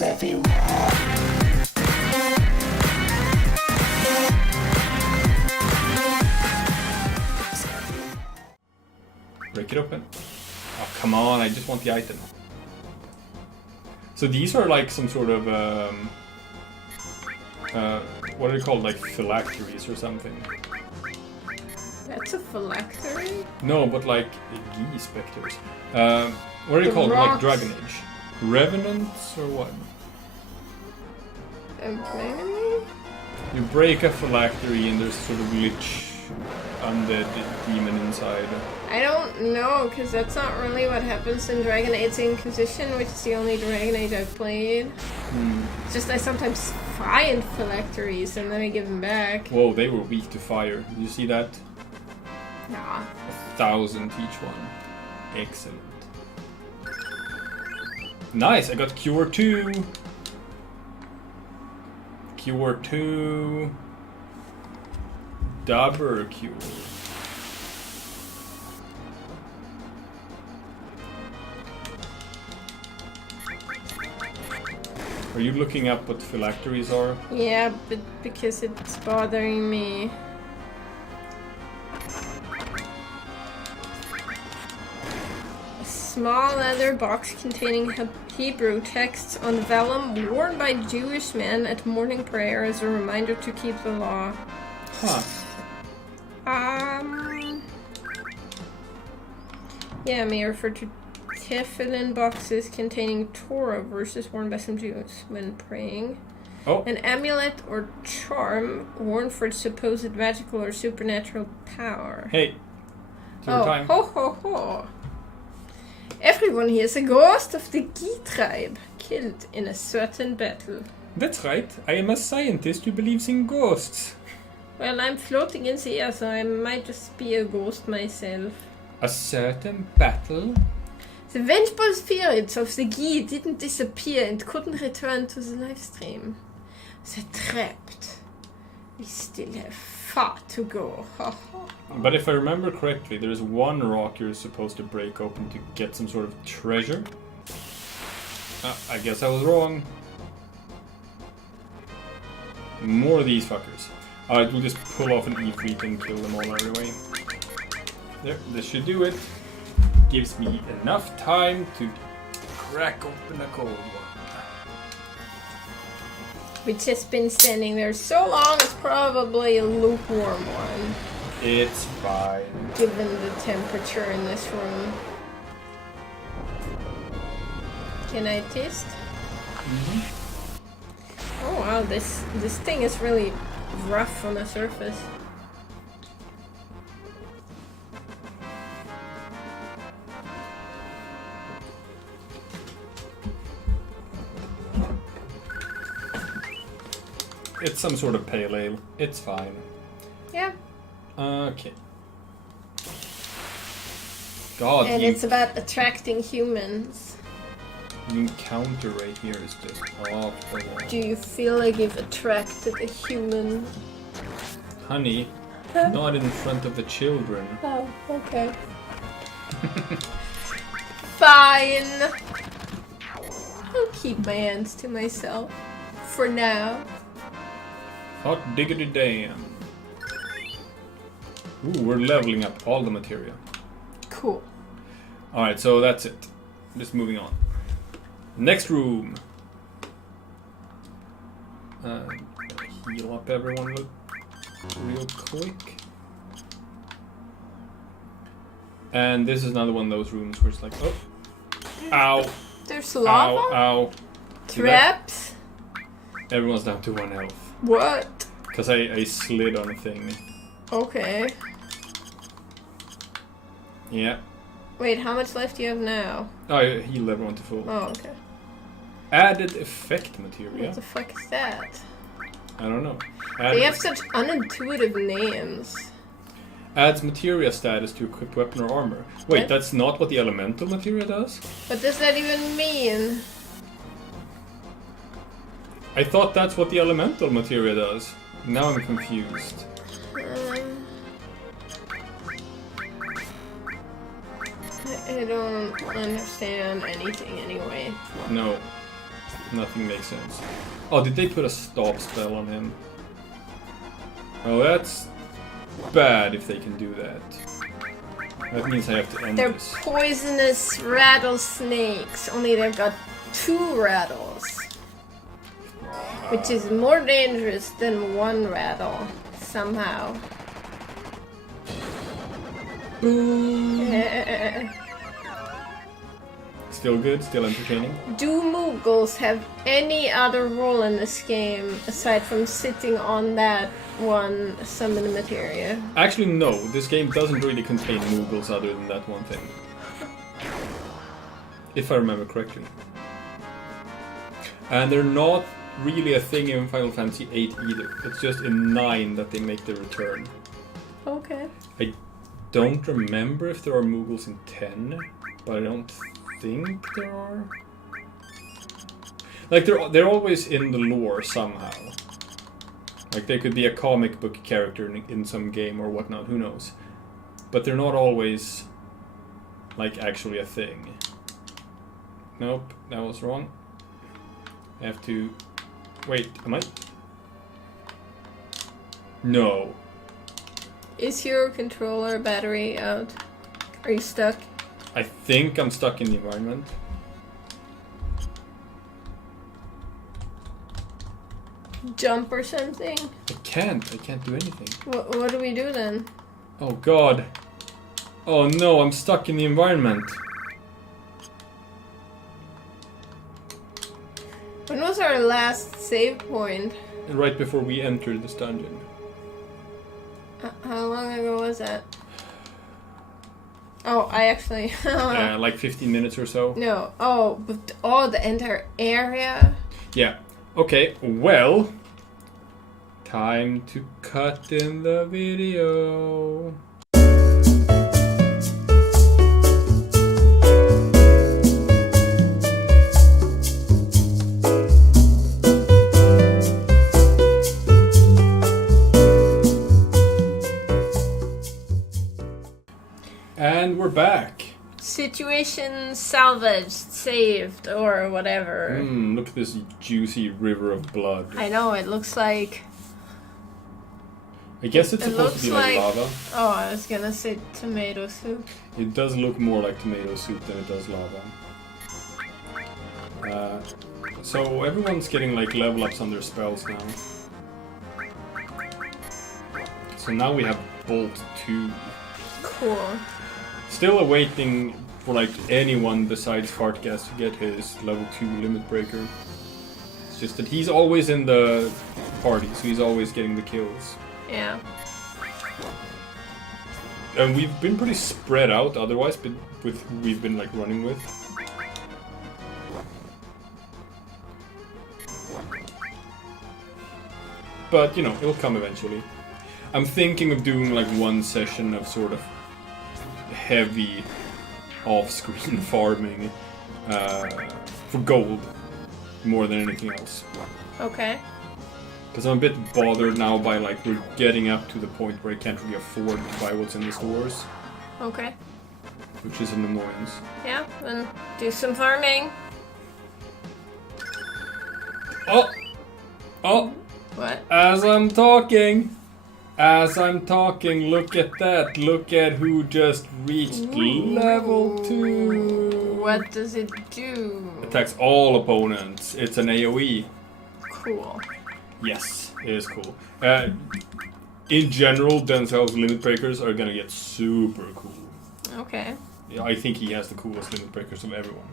Break it open. Oh, come on, I just want the item. So these are like some sort of, what are they called, like phylacteries or something? That's a phylactery? No, but like Gee specters. What are they called, rocks. like Dragon Age? Revenants or what? Okay. You break a phylactery and there's sort of lich undead demon inside. I don't know, because that's not really what happens in Dragon Age Inquisition, which is the only Dragon Age I've played. It's just I sometimes find phylacteries and then I give them back. Whoa, they were weak to fire. Did you see that? Nah. 1,000 each one. Excellent. Nice, I got Cure 2. Cure 2. Double Cure. Are you looking up what phylacteries are? Yeah, but because it's bothering me. A small leather box containing Hebrew texts on vellum worn by Jewish men at morning prayer as a reminder to keep the law. Huh. Yeah, may refer to tefillin boxes containing Torah verses worn by some Jews when praying. Oh. An amulet or charm worn for its supposed magical or supernatural power. Hey. It's your time. Ho ho ho. Everyone here is a ghost of the Gee tribe, killed in a certain battle. That's right. I am a scientist who believes in ghosts. Well, I'm floating in the air, so I might just be a ghost myself. A certain battle? The vengeful spirits of the Gee didn't disappear and couldn't return to the live stream. They're trapped. We still have far to go. But if I remember correctly, there's one rock you're supposed to break open to get some sort of treasure. I guess I was wrong. More of these fuckers. Alright, we'll just pull off an Ifrit and kill them all anyway. There, this should do it. Gives me enough time to crack open a cold one. Which has been standing there so long, it's probably a lukewarm one. It's fine. Given the temperature in this room. Can I taste? Oh wow, this thing is really rough on the surface. It's some sort of pale ale. It's fine. Yeah. Okay. God, And the it's about attracting humans. the encounter right here is just off the wall. Do you feel like you've attracted a human? Honey, not in front of the children. Oh, okay. Fine. I'll keep my hands to myself. For now. Hot diggity damn. Ooh, we're leveling up all the materia. Cool. Alright, so that's it. Just moving on. Next room. Heal up everyone real quick. And this is another one of those rooms where it's like, oh. Ow. There's lava? Ow, ow. See that? Traps? Everyone's down to 1 health. What? Because I slid on a thing. Okay. Yeah. Wait, how much life do you have now? Oh, I healed everyone to full. Oh, okay. Added effect materia. What the fuck is that? I don't know. They have such unintuitive names. Adds materia status to equip weapon or armor. Wait, What? that's not what the elemental materia does? What does that even mean? I thought that's what the elemental materia does. Now I'm confused. I don't understand anything anyway. No. Nothing makes sense. Oh, did they put a stop spell on him? Oh, that's bad if they can do that. That means I have to end They're this. poisonous rattlesnakes, only they've got 2 rattles. Which is more dangerous than 1 rattle, somehow. Still good, still entertaining. Do Moogles have any other role in this game aside from sitting on that one summon materia? Actually, no. This game doesn't really contain Moogles other than that one thing. If I remember correctly. And they're not really a thing in Final Fantasy VIII either. It's just in 9 that they make their return. Okay. I don't remember if there are Moogles in 10, but I don't think there are. Like, they're always in the lore somehow. Like, they could be a comic book character in some game or whatnot, who knows. But they're not always, like, actually a thing. Nope, that was wrong. I have to... Wait, am I? No. Is your controller battery out? Are you stuck? I think I'm stuck in the environment. Jump or something? I can't do anything. What do we do then? Oh god. Oh no, I'm stuck in the environment. When was our last save point? Right before we entered this dungeon. How long ago was that? Oh, I actually... Like 15 minutes or so. No. Oh, but the entire area? Yeah. Okay, well... Time to cut in the video. And we're back. Situation salvaged, saved, or whatever. Look at this juicy river of blood. I know, it looks like... I guess it's supposed to be like lava. Oh, I was gonna say tomato soup. It does look more like tomato soup than it does lava. So everyone's getting like level ups on their spells now. So now we have Bolt 2. Cool. Still awaiting for like anyone besides Fartgas to get his level 2 limit breaker. It's just that he's always in the party, so he's always getting the kills. Yeah. And we've been pretty spread out otherwise, but with who we've been like running with. But you know, it'll come eventually. I'm thinking of doing like one session of sort of heavy off-screen farming for gold more than anything else. Okay. Because I'm a bit bothered now by like we're getting up to the point where I can't really afford to buy what's in the stores. Okay. Which is an annoyance. Yeah, then do some farming. Oh! Oh! What? As I'm talking, look at that. Look at who just reached level 2. What does it do? Attacks all opponents. It's an AoE. Cool. Yes, it is cool. In general, Denzel's limit breakers are gonna get super cool. Okay. Yeah, I think he has the coolest limit breakers of everyone.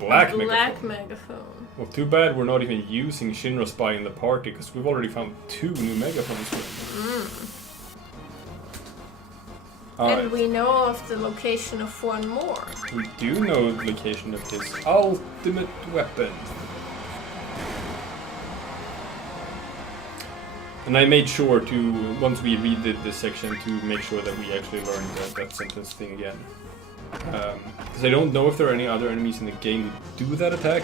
Black megaphone. Well, too bad we're not even using Shinra Spy in the party, because we've already found 2 new megaphones for him. And we know of the location of one more. We do know the location of his ultimate weapon. And I made sure to, once we redid this section, to make sure that we actually learned that sentence thing again. Because I don't know if there are any other enemies in the game who do that attack,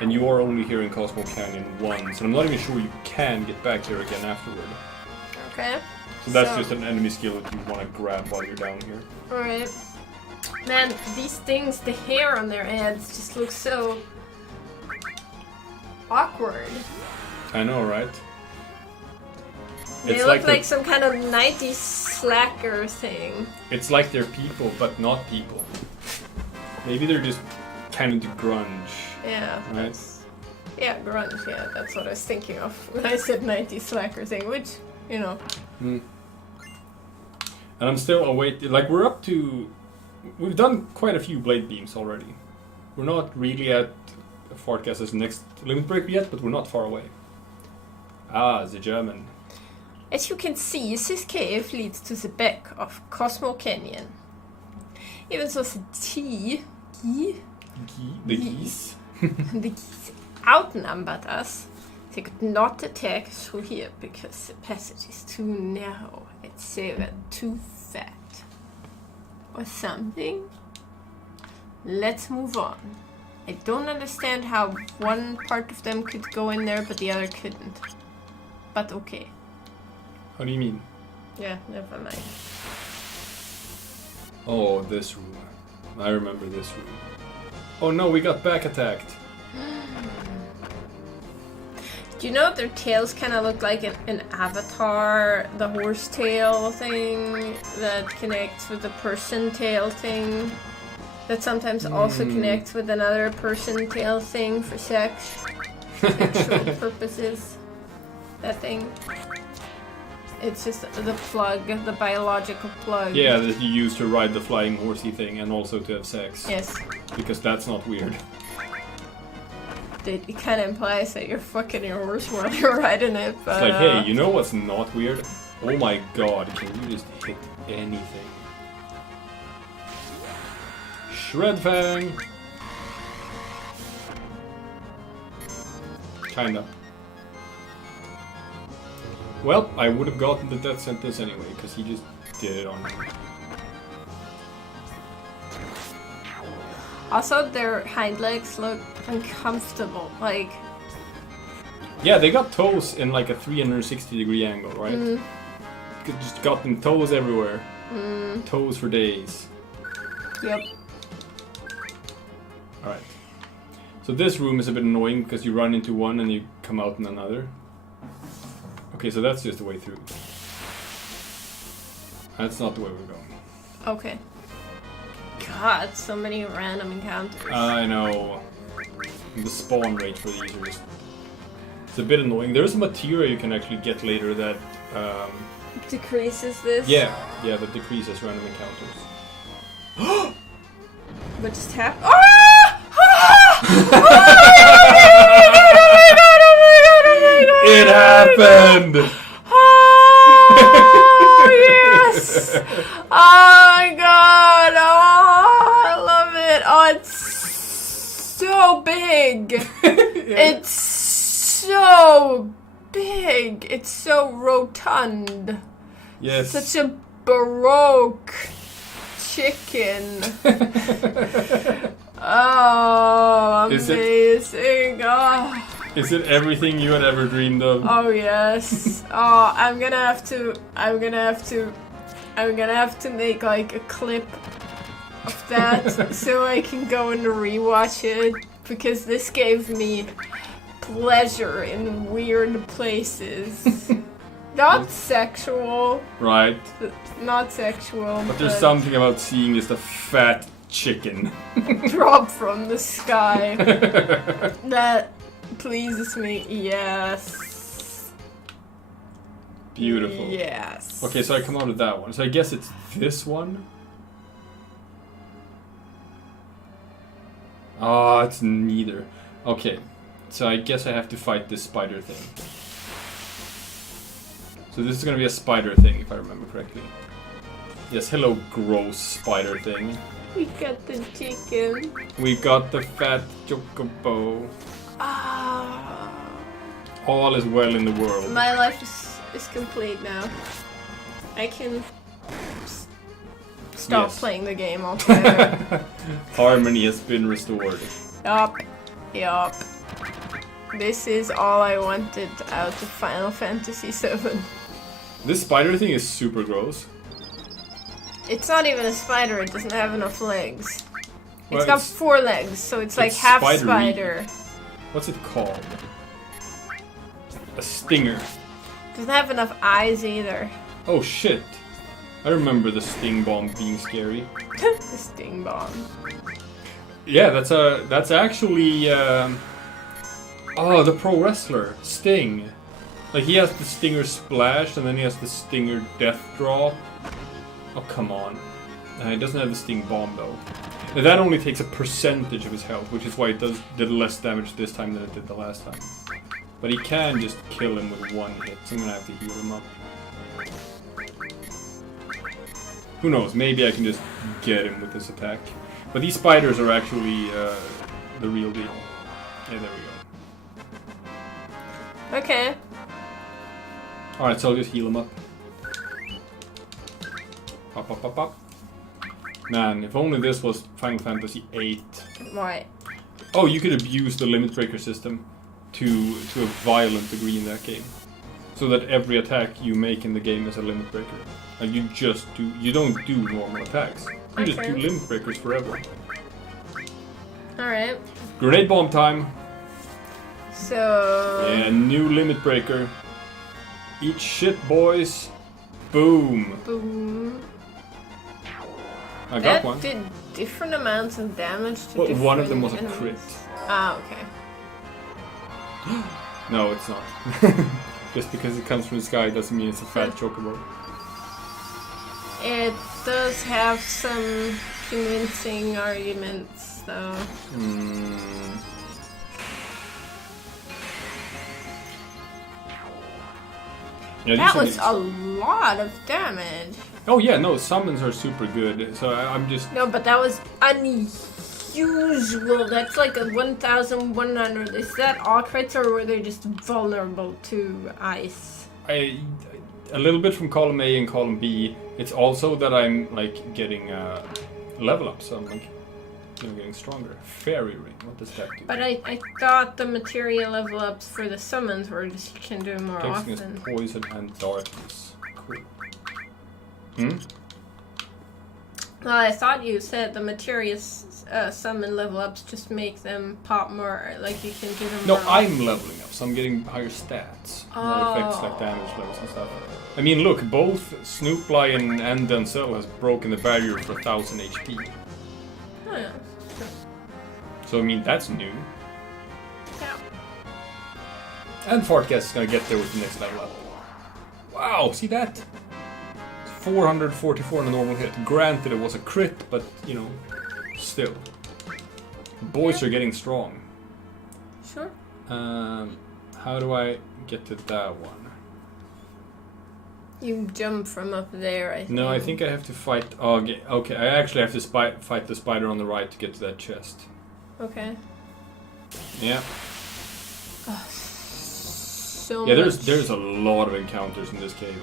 and you are only here in Cosmo Canyon once, and I'm not even sure you can get back there again afterward. Okay. So that's just an enemy skill that you want to grab while you're down here. Alright. Man, these things, the hair on their heads just look so awkward. I know, right? They look like some kind of 90s slacker thing. It's like they're people, but not people. Maybe they're just kind of the grunge. Yeah. Right? Yeah, grunge. Yeah, that's what I was thinking of when I said 90s slacker thing, which, you know. Mm. And I'm still awaiting. Like, we're up to. We've done quite a few blade beams already. We're not really at Fartgas's next limit break yet, but we're not far away. Ah, the German. As you can see, this cave leads to the back of Cosmo Canyon. Even though the geese. the geese outnumbered us, they could not attack through here because the passage is too narrow and they were too fat. Or something. Let's move on. I don't understand how one part of them could go in there but the other couldn't. But okay. How do you mean? Yeah, never mind. Oh, this room. I remember this room. Oh no, we got back attacked. Do you know their tails kind of look like an avatar, the horse tail thing that connects with the person tail thing? That sometimes also connects with another person tail thing for sexual purposes. That thing. It's just the plug, the biological plug. Yeah, that you use to ride the flying horsey thing and also to have sex. Yes. Because that's not weird. It kind of implies that you're fucking your horse while you're riding it, but... It's like, hey, you know what's not weird? Oh my god, can you just hit anything? Shred Fang! Kinda. Well, I would have gotten the death sentence anyway, because he just did it on me. Also, their hind legs look uncomfortable, like... Yeah, they got toes in like a 360-degree angle, right? Mm. Just got them toes everywhere. Mm. Toes for days. Yep. Alright. So this room is a bit annoying because you run into one and you come out in another. Okay, so that's just the way through. That's not the way we're going. Okay. God, so many random encounters. I know. The spawn rate for these are just... It's a bit annoying. There's a material you can actually get later that... Decreases this? Yeah, that decreases random encounters. What just happened? It happened! Oh, yes! Oh my god! Oh, I love it! Oh, it's so big! It's so big! It's so rotund. Yes. Such a baroque chicken. Oh, amazing! Oh. Is it everything you had ever dreamed of? Oh yes. Oh, I'm gonna have to make like a clip of that so I can go and rewatch it because this gave me pleasure in weird places. Not sexual. Right. Not sexual. But there's something about seeing just a fat chicken drop from the sky that pleases me. Yes. Beautiful. Yes. Okay, so I come out of that one. So I guess it's this one? Ah, it's neither. Okay, so I guess I have to fight this spider thing. So this is gonna be a spider thing, if I remember correctly. Yes, hello, gross spider thing. We got the chicken. We got the fat chocobo. Ah. All is well in the world. My life is complete now. I can stop playing the game altogether. Harmony has been restored. Yup. This is all I wanted out of Final Fantasy VII. This spider thing is super gross. It's not even a spider, it doesn't have enough legs. Well, it's got 4 legs, so it's like half spidery. spider. What's it called? a stinger. Doesn't have enough eyes either. Oh shit. I remember the sting bomb being scary. The sting bomb. Yeah, that's actually the pro wrestler Sting. Like he has the stinger splash and then he has the stinger death drop. Oh come on. It doesn't have the sting bomb though. Now, that only takes a percentage of his health, which is why it did less damage this time than it did the last time. But he can just kill him with one hit, so I'm gonna have to heal him up. Who knows, maybe I can just get him with this attack. But these spiders are actually the real deal. Yeah, there we go. Okay. Alright, so I'll just heal him up. Pop, pop, pop, pop. Man, if only this was Final Fantasy VIII. Why? Oh, you could abuse the limit breaker system to a violent degree in that game. So that every attack you make in the game is a limit breaker. Like you don't do normal attacks. You just do limit breakers forever. Alright. Grenade bomb time. So... Yeah, new limit breaker. Eat shit, boys. Boom. Boom. I got one. Did different amounts of damage to Well, different one of them was a enemies. crit. Ah, okay. No, it's not. Just because it comes from the sky doesn't mean it's a fat chocobo. It does have some convincing arguments, though. Yeah, That was a lot of damage. Oh yeah, no, summons are super good. So I'm just... No, but that was unusual. That's like a 1,100. Is that all crits or were they just vulnerable to ice? A little bit from column A and column B. It's also that I'm like getting level up, so I'm like getting stronger. Fairy ring, what does that do? But I thought the material level ups for the summons were just you can do more Protects often. against poison and darkness. Cool. Hmm? Well, I thought you said the material summon level ups just make them pop more, like you can do them No, more I'm leveling up, so I'm getting higher stats. More effects like damage levels and stuff. I mean, look, both SnoopLion and Denzel has broken the barrier for 1000 HP. Oh, yeah. So, I mean, that's new. Yeah. And Fartgas is gonna get there with the next level up. Wow, see that? 444 on a normal hit. Granted, it was a crit, but, you know, still. Boys are getting strong. Sure. How do I get to that one? You jump from up there, I think. No, I think I have to fight... Oh, okay, I actually have to fight the spider on the right to get to that chest. Okay. Yeah. So Yeah, much. there's a lot of encounters in this cave.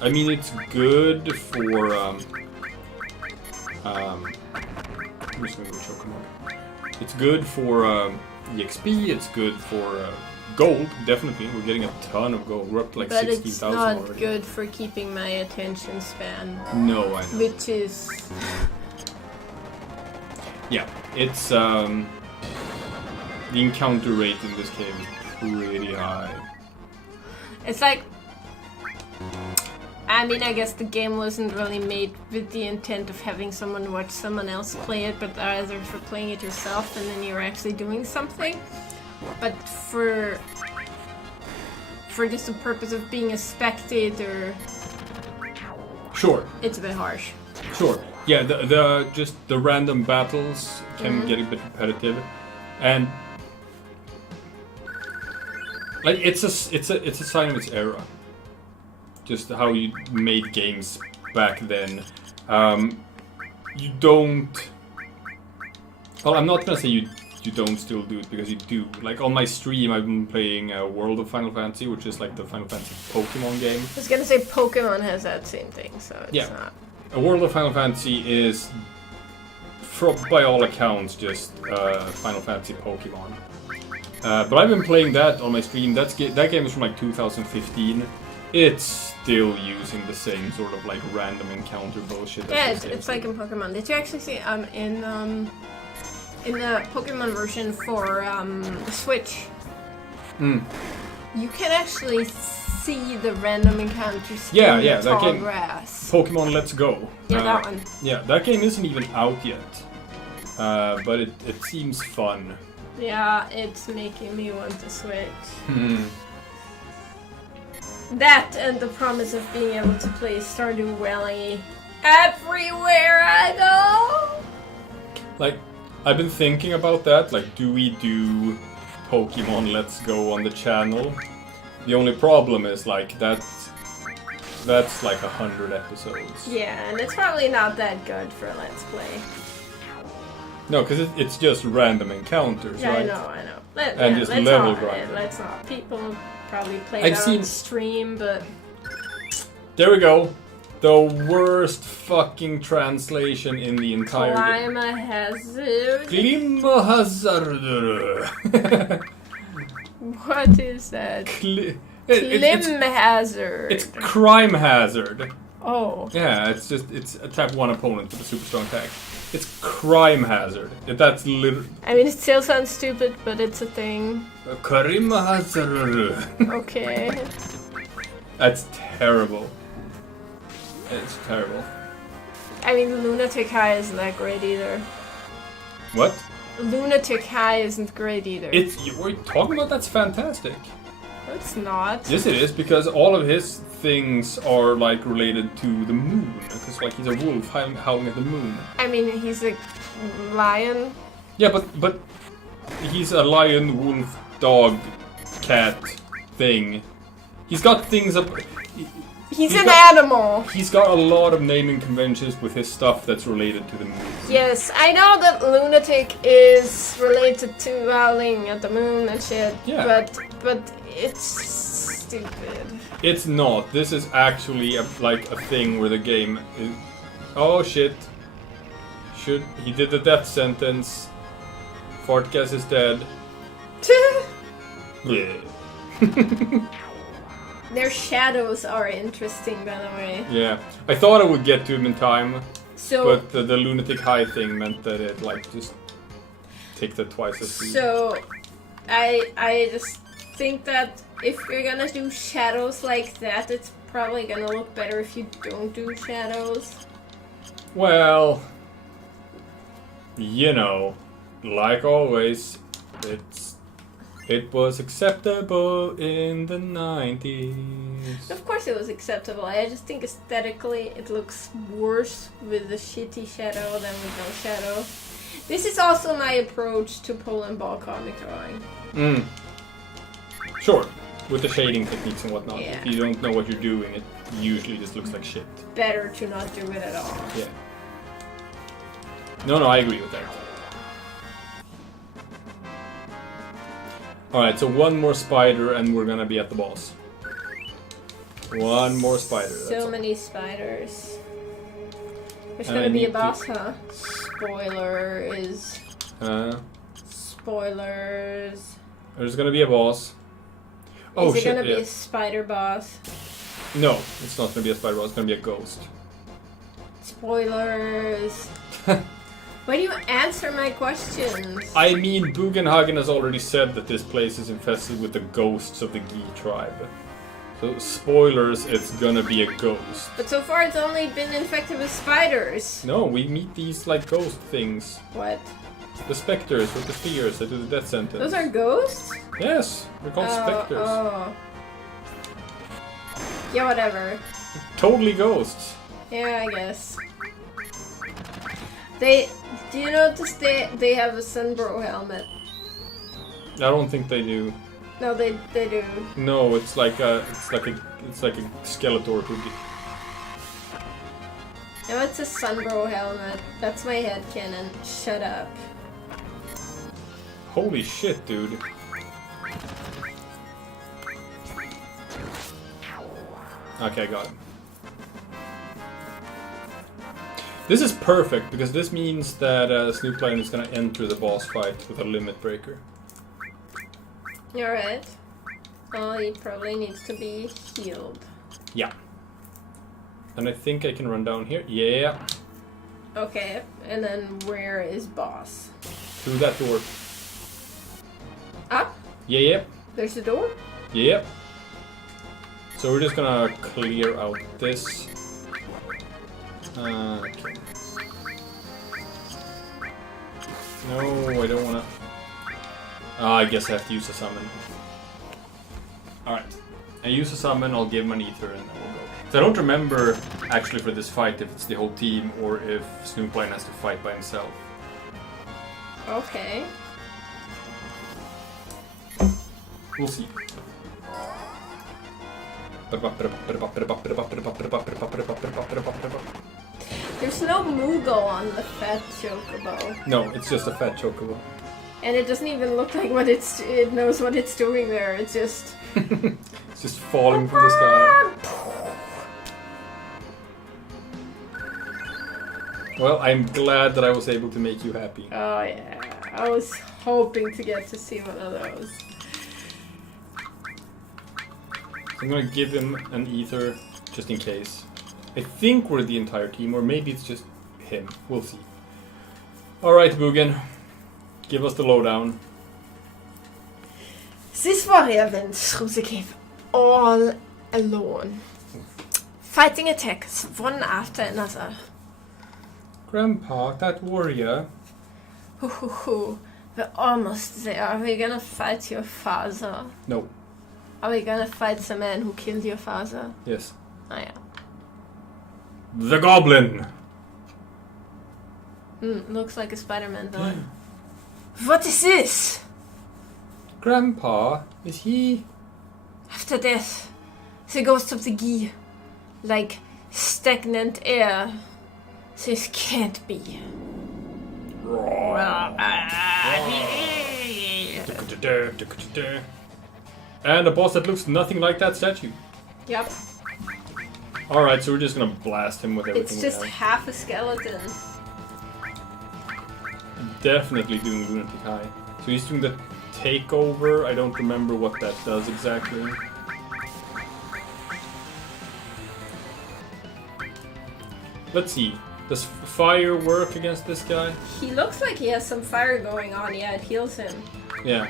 I mean, it's good for... I'm just gonna go choke him up. It's good for EXP, it's good for gold, definitely. We're getting a ton of gold. We're up to like 16,000 already. But it's not good for keeping my attention span. No, I know. Which is... Yeah, it's... the encounter rate in this cave is pretty high. It's like... I mean, I guess the game wasn't really made with the intent of having someone watch someone else play it, but rather for playing it yourself and then you're actually doing something. But for just the purpose of being a spectator, Sure. it's a bit harsh. Sure. Yeah, the random battles can get a bit repetitive, and like it's a sign of its era. Just how you made games back then. You don't. Well, I'm not gonna say you don't still do it, because you do. Like on my stream, I've been playing World of Final Fantasy, which is like the Final Fantasy Pokemon game. I was gonna say Pokemon has that same thing, so it's not. A World of Final Fantasy is, by all accounts, just Final Fantasy Pokemon. But I've been playing that on my stream. That game is from like 2015. It's still using the same sort of like random encounter bullshit. Yeah, it's like in Pokemon. Did you actually see in the Pokemon version for the Switch? You can actually see the random encounters Yeah, in yeah, the that tall game- grass. Pokemon Let's Go. Yeah, that one. Yeah, that game isn't even out yet. But it seems fun. Yeah, it's making me want to switch. Hmm. That and the promise of being able to play Stardew Valley everywhere I go. Like, I've been thinking about that. Like, do we do Pokemon Let's Go on the channel? The only problem is, like, that's like 100 episodes. Yeah, and it's probably not that good for Let's Play. No, because it's just random encounters, Yeah, right? I know. And just level not, grind. Let's not. People probably play I've that seen- on stream, but There we go. The worst fucking translation in the entire game. Climate Hazard. Klimahazard. What is that? Clim Hazard. It's crime hazard. Oh. Yeah, it's a type 1 opponent with a super strong attack. It's crime hazard. That's literally I mean, it still sounds stupid, but it's a thing. crime hazard. Okay. That's terrible. It's terrible. I mean, Lunatic High isn't that great either. What? Lunatic High isn't great either. What are you talking about? That's fantastic. No, it's not. Yes, it is, because all of his things are like related to the moon. Because like he's a wolf howling at the moon. I mean, he's a lion. Yeah, but he's a lion, wolf, dog, cat thing. He's got things up. He's an animal. He's got a lot of naming conventions with his stuff that's related to the moon. Yes, I know that Lunatic is related to howling at the moon and shit. Yeah. But it's stupid. It's not. This is actually a thing where the game is... Oh shit. He did the death sentence. Fartgas is dead. Yeah. Their shadows are interesting, by the way. Yeah. I thought I would get to him in time, So, but the lunatic high thing meant that it like just takes that twice as speed. so I just think that if you're gonna do shadows like that, it's probably gonna look better if you don't do shadows. Well, you know, like always, it was acceptable in the 90s. Of course it was acceptable. I just think aesthetically it looks worse with the shitty shadow than with no shadow. This is also my approach to pole and ball comic drawing. Sure, with the shading techniques and whatnot. Yeah. If you don't know what you're doing, it usually just looks like shit. Better to not do it at all. Yeah. No, I agree with that. Alright, so one more spider and we're gonna be at the boss. One more spider. So many spiders. There's And I gonna be a need boss, huh? Spoilers. Spoilers. There's gonna be a boss. Oh Is it shit, gonna be yeah. a spider boss? No, it's not gonna be a spider boss, it's gonna be a ghost. Spoilers. Why do you answer my questions? I mean, Bugenhagen has already said that this place is infested with the ghosts of the Gi tribe. So, spoilers, it's gonna be a ghost. But so far it's only been infected with spiders. No, we meet these, like, ghost things. What? The specters with the spheres that do the death sentence. Those are ghosts? Yes, they're called specters. Oh. Yeah, whatever. Totally ghosts. Yeah, I guess. Do you notice they have a Sunbro helmet? I don't think they do. No, they do. No, it's like a Skeletor hoodie. No, it's a Sunbro helmet. That's my headcanon. Shut up. Holy shit, dude. Okay, got it. This is perfect, because this means that SnoopLion is gonna enter the boss fight with a limit breaker. Alright. Well, he probably needs to be healed. Yeah. And I think I can run down here. Yeah. Okay, and then where is boss? Through that door. Up? Yeah. There's a door? Yep. So we're just gonna clear out this. Okay. No, I don't wanna... I guess I have to use a summon. Alright. I use a summon, I'll give him an ether, and then we'll go. So I don't remember, actually, for this fight, if it's the whole team, or if SnoopLion has to fight by himself. Okay. We'll see. There's no Moogle on the fat chocobo. No, it's just a fat chocobo. And it doesn't even look like what it knows what it's doing there. It's just... It's just falling from the sky. Well, I'm glad that I was able to make you happy. Oh yeah, I was hoping to get to see one of those. I'm gonna give him an ether, just in case. I think we're the entire team, or maybe it's just him. We'll see. Alright, Bugin. Give us the lowdown. This warrior went through the cave all alone, fighting attacks one after another. Grandpa, that warrior. We're almost there. Are we gonna fight your father? No. Are we gonna fight the man who killed your father? Yes. Oh yeah. The goblin! Looks like a Spider-Man villain. What is this? Grandpa, is he... After death, the ghost of the Gi. Like stagnant air. This can't be. And a boss that looks nothing like that statue. Yep. Alright, so we're just gonna blast him with everything. It's just we have. half a skeleton. Definitely doing Lunatic High. So he's doing the takeover. I don't remember what that does exactly. Let's see. Does fire work against this guy? He looks like he has some fire going on. Yeah, it heals him. Yeah.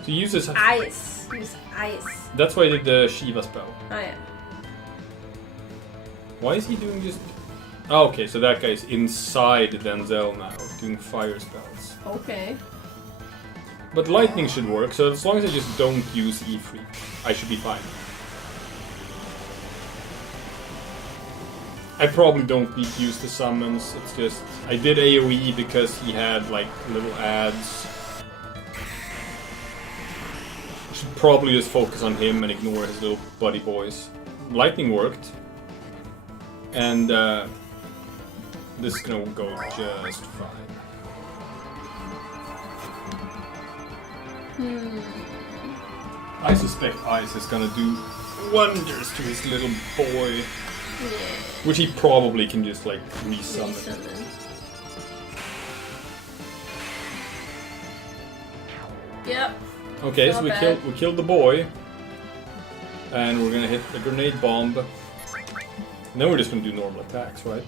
So he uses... Ice. Use ice. That's why he did the Shiva spell. Oh yeah. Why is he doing just... Oh, okay, so that guy's inside Denzel now, doing fire spells. Okay. But lightning should work, so as long as I just don't use E-Freak, I should be fine. I probably don't need to use the summons, it's just... I did AoE because he had, like, little ads. Should probably just focus on him and ignore his little buddy boys. Lightning worked. And, this is gonna go just fine. I suspect Ice is gonna do wonders to his little boy. Yeah. Which he probably can just, like, resummon. Yep. Okay, so we killed the boy. And we're gonna hit the grenade bomb. And then we're just gonna do normal attacks, right?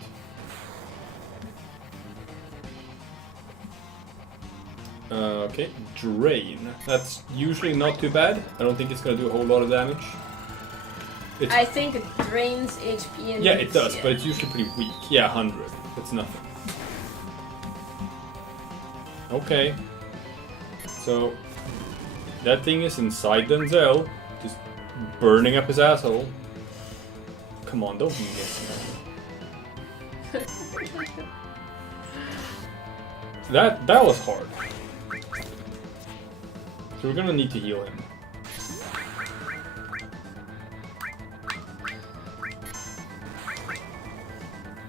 Okay, Drain. That's usually not too bad. I don't think it's gonna do a whole lot of damage. I think it drains HP and yeah, it does, but it's usually pretty weak. Yeah, 100. That's nothing. Okay. So, that thing is inside Denzel, just burning up his asshole. Come on, don't miss him. That was hard. So we're gonna need to heal him.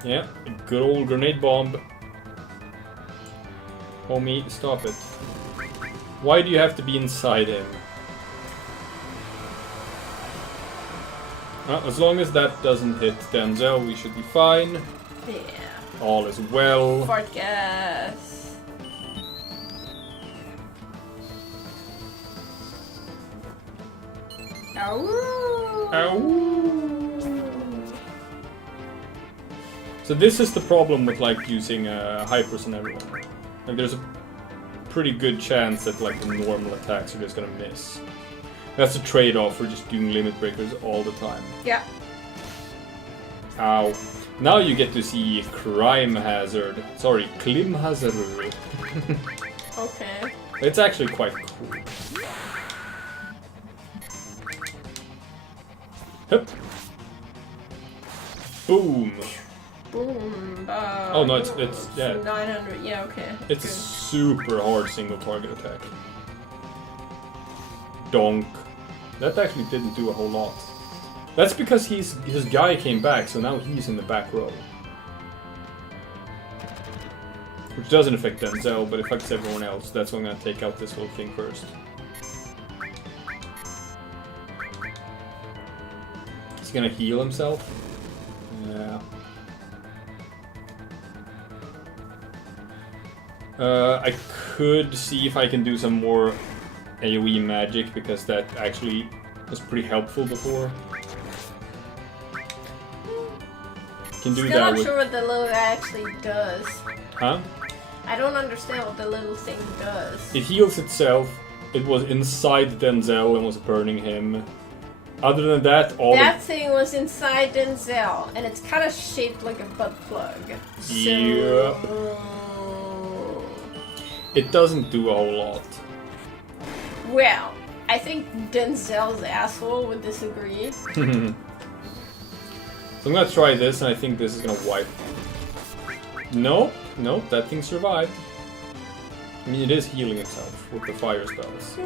Yeah, a good old grenade bomb. Homie, stop it. Why do you have to be inside him? As long as that doesn't hit Denzel, we should be fine. Yeah. All is well. Fart gas. Ow. Ow. So this is the problem with like using hypers on everyone. Like there's a pretty good chance that like the normal attacks are just gonna miss. That's a trade-off for just doing limit breakers all the time. Yeah. Ow. Now you get to see Crime Hazard. Sorry, Klim Hazard. Okay. It's actually quite cool. Hup. Boom. Boom. Oh no, it's yeah. 900. Yeah, okay. It's a super hard single target attack. Donk. That actually didn't do a whole lot. That's because his guy came back, so now he's in the back row. Which doesn't affect Denzel, but affects everyone else. That's why I'm gonna take out this whole thing first. He's gonna heal himself. Yeah. I could see if I can do some more AoE magic, because that actually was pretty helpful before. Can do Still that not with... sure what the little guy actually does. Huh? I don't understand what the little thing does. It heals itself. It was inside Denzel and was burning him. Other than that, all that thing was inside Denzel, and it's kind of shaped like a butt plug. So... Yeah. It doesn't do a whole lot. Well, I think Denzel's asshole would disagree. So I'm gonna try this, and I think this is gonna wipe. Nope, nope, that thing survived. I mean, it is healing itself with the fire spells.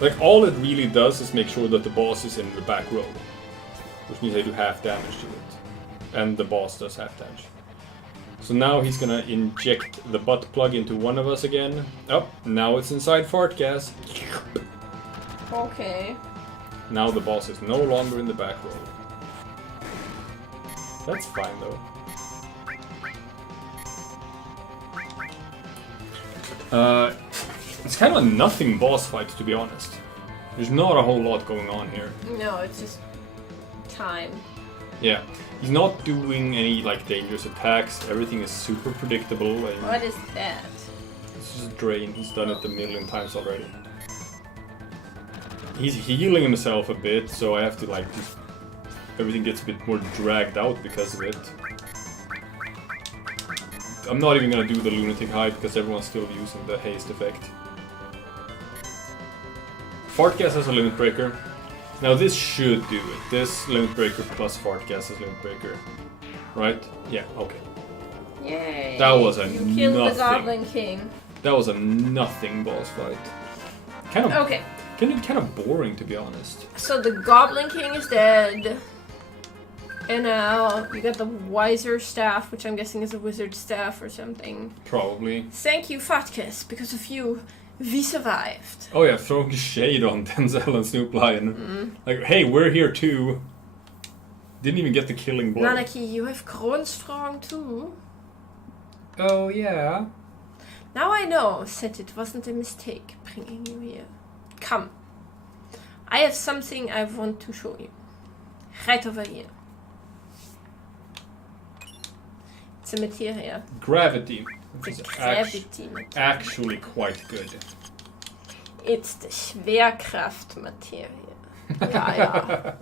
Like, all it really does is make sure that the boss is in the back row. Which means I do half damage to it. And the boss does half damage. So now he's gonna inject the butt plug into one of us again. Oh, now it's inside fart gas. Okay. Now the boss is no longer in the back row. That's fine though. It's kind of a nothing boss fight, to be honest. There's not a whole lot going on here. No, it's just time. Yeah, he's not doing any like dangerous attacks. Everything is super predictable. What is that? It's just Drain. He's done it a million times already. He's healing himself a bit, so I have to like just... Everything gets a bit more dragged out because of it. I'm not even gonna do the Lunatic Hide because everyone's still using the haste effect. Fart Gas has a limit breaker. Now this should do it. This limit breaker plus Fart Gas is limit breaker. Right? Yeah, okay. Yay! That was a You killed nothing. the Goblin King. That was a nothing boss fight. Kind of Okay. kind of boring, to be honest. So the Goblin King is dead. And now you got the Wiser Staff, which I'm guessing is a wizard staff or something. Probably. Thank you, Fatkus. Because of you, we survived. Oh yeah, throwing shade on Denzel and SnoopLion. Like, hey, we're here too. Didn't even get the killing blow. Nanaki, you have grown strong too. Oh yeah. Now I know that it wasn't a mistake bringing you here. Come. I have something I want to show you. Right over here. It's a materia. Gravity. Which The is gravity materia. actually quite good. It's the Schwerkraft materia. Ja, ja.